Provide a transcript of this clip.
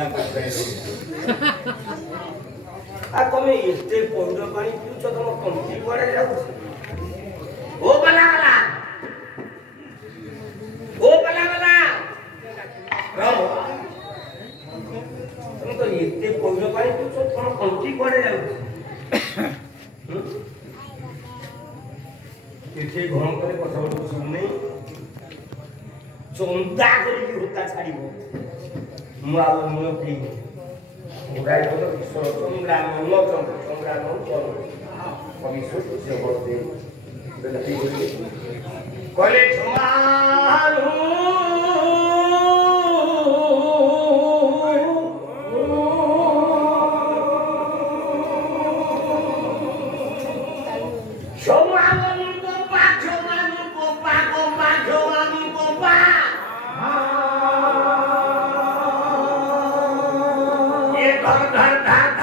महिला आ तुम्हें एते पौड़ पानी पीछ तुम कंठी पड़े जाओ ओ बला बला ओ बला बला राम तुम तो एते पौड़ पानी पीछ तुम कंठी पड़े जाओ एते घन करे कथा बोल सुनने चंदा करके होता छाड़िबो मुआ मुआ की उड़ाई तो विश्व चंद्रा मन चंद्रा मन चंद्र विश्व से होते बेलती कहले छमालू धर धर धर